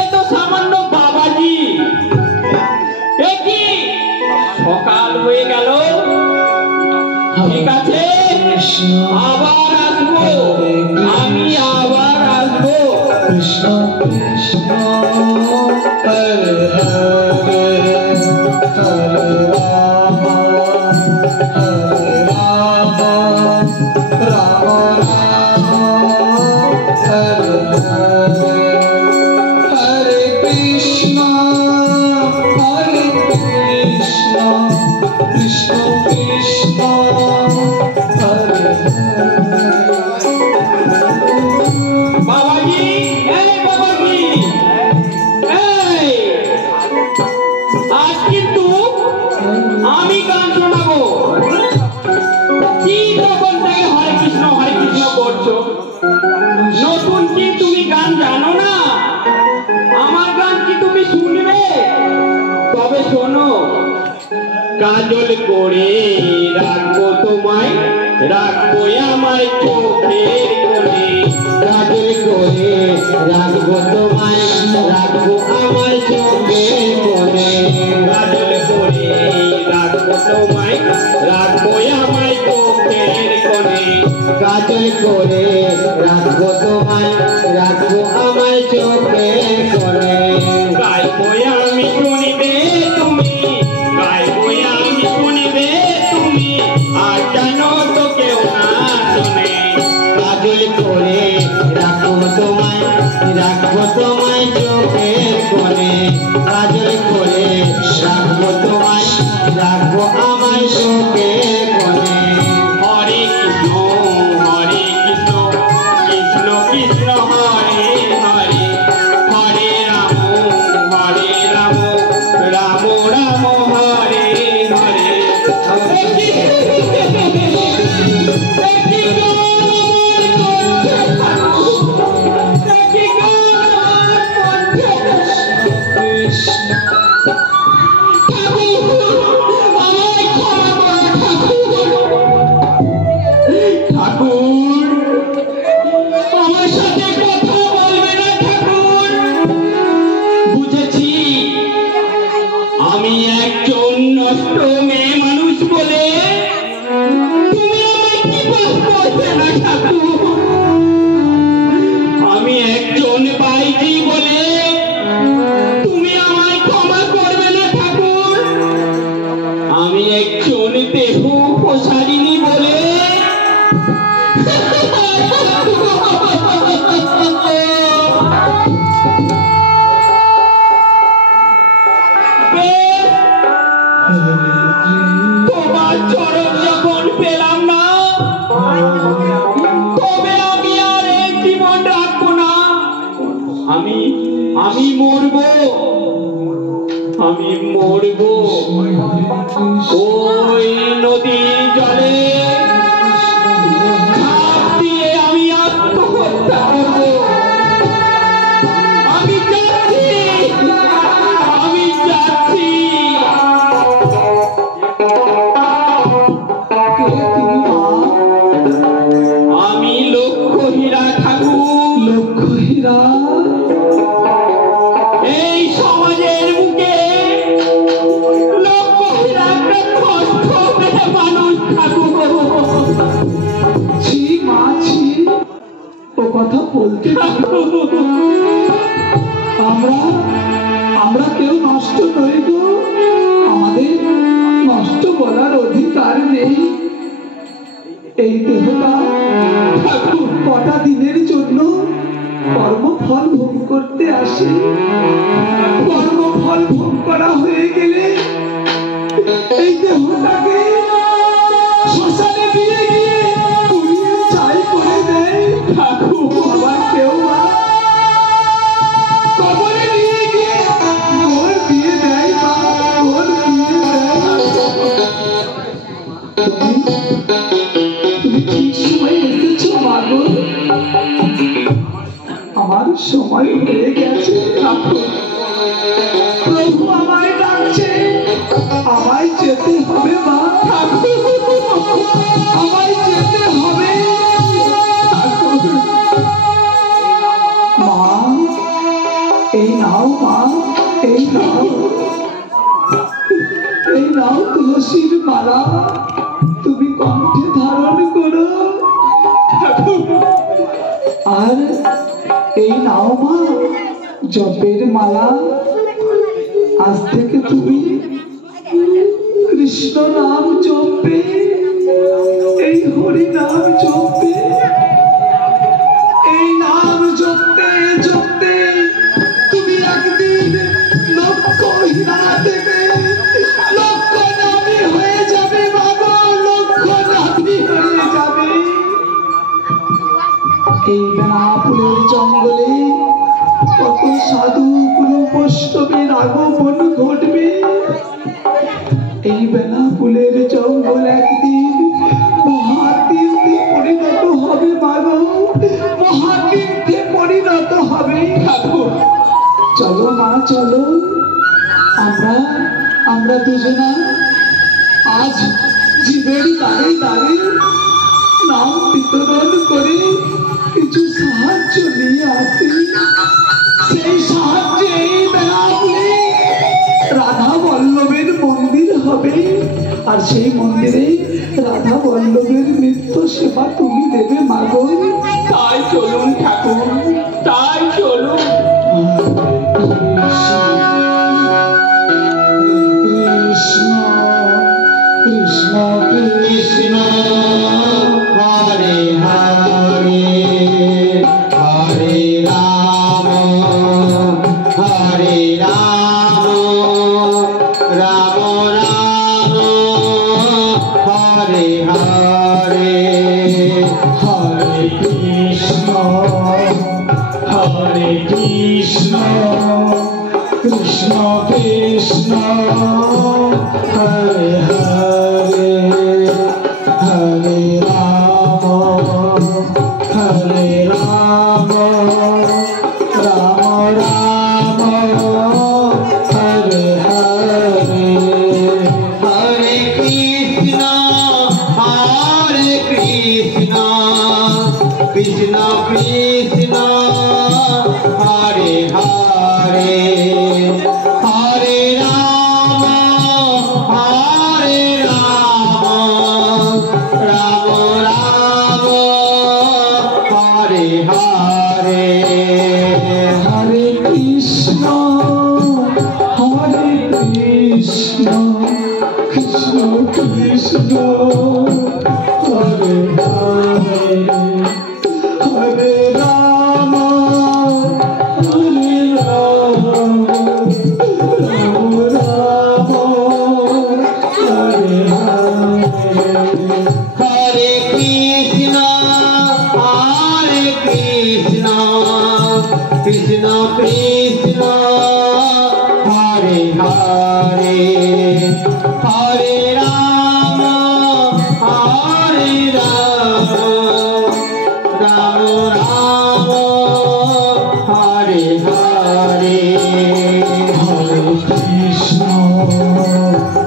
এ তো সামান্য বাবাজি। এ কি সকাল হয়ে গেল? ঠিক আছে, আবার আসবো, আমি আবার আসবো। কৃষ্ণ কৃষ্ণ হরে হরে হরে রাম হরে রাম রাম রাম হরে হরে হরে কৃষ্ণ কৃষ্ণ কৃষ্ণ হরে হরে। বাবাজি, এই বাবাজি, এই আজ কিন্তু আমি গান শোনাবো। কি তখন থেকে হরে কৃষ্ণ করছো? নতুন কি তুমি গান জানো না? আমার গান কি তুমি শুনবে? তবে শোনো, কাজল করে রাখবো তোমায়, রাখবো আমায় চোখের কোণে। কাজল করে রাখবো তোমায়, রাখবো আমায় চোখের কোণে। কাজল করে রাখবো তোমায়, রাখবো আমায় চোখের কোণে। কাজল করে রাখবো তোমায়, রাখবো আমায় চোখের কোণে। গাইবো আমি শুনিবে তুমি, গাইবো আমি শুনিবে তুমি, আর জানো তো কেউ না শুনে। কাজল করে রাখবো তোমায়, রাখবো তোমায় চোখের কোণে। কাজল করে রাখবো তোমায়, রাখবো আমায় চোখের কোণে। হরে কৃষ্ণ, হরে কৃষ্ণ, কৃষ্ণ কৃষ্ণ হরে হরে, হরে রাম, হরে রাম, রাম রাম হরে হরে। ঠাকুর, আমার সাথে কথা বলবে না ঠাকুর? বুঝেছি আমি একজন নষ্ট মেয়ে মানুষ বলে তুমি আমায় কি করবে না ঠাকুর? আমি একজন বাইজি বলে তুমি আমায় ক্ষমা করবে না ঠাকুর? আমি একজন দেহ প্রসারিণী বলে তোমার চরণ যখন পেলাম না, তবে আমি আর এই জীবন রাখবো না। আমি মরবো, আমি মরবো ওই নদীর জলে ঝাঁপ দিয়ে আমি আত্মহত্যা করবো। আমি যাচ্ছি, আমি যাচ্ছি। আমি লক্ষ্মীহীরা ঠাকুর। লক্ষ্মীহীরা? এই সমাজের বুকে লক্ষ্মীহীরা একটা কষ্ট পেয়ে মানুষ ঠাকুর। ছি মা ছি, ও কথা বলতে আমরা কেউ নষ্ট নই গো, আমাদের নষ্ট বলার অধিকার নেই। এই দেহটা কটা দিনের জন্য কর্মফল ভোগ করতে আসে। কর্মফল ভোগ করা হয়ে গেলে এই দেহটাকে শ্মশানে দিয়ে গিয়ে পুড়িয়ে ছাই করে দেয়। ঠাকুর আবার কেউ কবরে নিয়ে গিয়ে গোল দিয়ে দেয়, মা গোল দিয়ে দেয়। তুমি ঠিক সময় এসেছো মা গো, আমার সময় হয়ে গেছে। প্রভু আমায় ডাকছে, আমায় যেতে হবে মা। আমায় যেতে হবে মা। এই নাও মা, এই নাও, এই নাও তুলসীর মালা, তুমি কণ্ঠে ধারণ করো। আর এই নাও মা জপের মালা, আজ থেকে তুমি কৃষ্ণ নাম জপবে, এই হরি নাম জপবে। এই নাম জপতে জপতে তুমি একদিন লক্ষ্মীহীরা থেকে লক্ষ্যনামী হয়ে যাবে বাবা, লক্ষ্যনামী হয়ে যাবে। এই বেনাপুরের জঙ্গলে কত সাধু গুরু বৈষ্ণবের আগমন ঘটবে। এই বেনাপুরের জঙ্গল একদিন মহাতীর্থে পরিণত হবে মাগো, মহাতীর্থে পরিণত হবে। চলো মা চলো, আমরা আমরা দুজনা আজ জীবের দাঁড়িয়ে দাঁড়িয়ে নাম বিতরণ করে কিছু সাহায্য নিয়ে আসি। সেই সাহায্যে এই বেলাপুরে রাধা বল্লভের মন্দির হবে, আর সেই মন্দিরে রাধা বল্লভের নিত্য সেবা তুমি দেবে মাগো। তাই চলুন ঠাকুর, তাই চলুন। কৃষ্ণ কৃষ্ণ কৃষ্ণ হরে হরে হরে রাম হরে রাম রাম রাম হরে হরে হরে কৃষ্ণ কৃষ্ণ কৃষ্ণ হরে হরে হরে রাম রাম রাম হরে হরে। হরে কৃষ্ণ কৃষ্ণ কৃষ্ণ হরে হরে হরে রাম রাম রাম হরে হরে। হরে কৃষ্ণ কৃষ্ণ কৃষ্ণ হরে হরে হরে রাম রাম রাম হরে হরে। হরে কৃষ্ণ কৃষ্ণ কৃষ্ণ হরে হরে হরে রাম রাম রাম হরে হরে।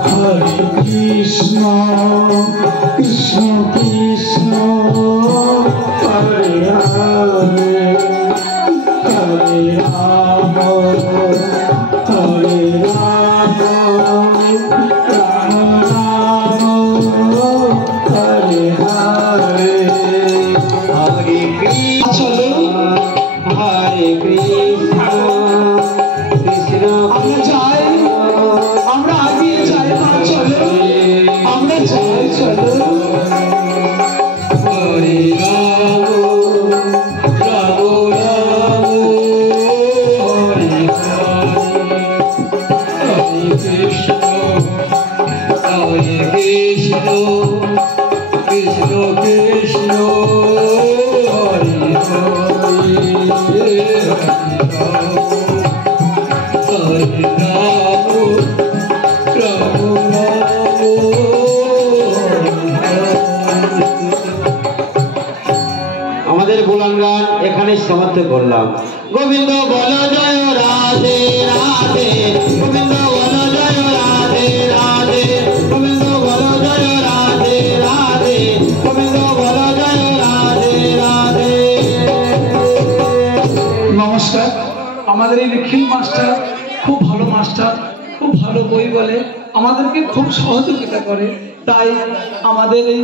হরে কৃষ্ণ কৃষ্ণ কৃষ্ণ হরে হরে হরে রাম রাম রাম হরে হরে। হরে কৃষ্ণ হরে কৃষ্ণ কৃষ্ণ আমরা যাই, আমরা আগিয়ে যাই মা, চলো আমরা যাই, চলো। হরে রাম রাম রাম হরে হরে কৃষ্ণ কৃষ্ণ কৃষ্ণ হরে হরে হরে রাম আমাদের বোলান গান এখানে সমাপ্ত করলাম। গোবিন্দ বল জয় রাধে রাধে, গোবিন্দ বল জয় রাধে রাধে, গোবিন্দ বল জয় রাধে রাধে, গোবিন্দ বল জয় রাধে রাধে। নমস্কার। আমাদের এই নিখিল মাস্টার খুব ভালো মাস্টার, খুব ভালো বই বলে, আমাদেরকে খুব সহযোগিতা করে, তাই আমাদের এই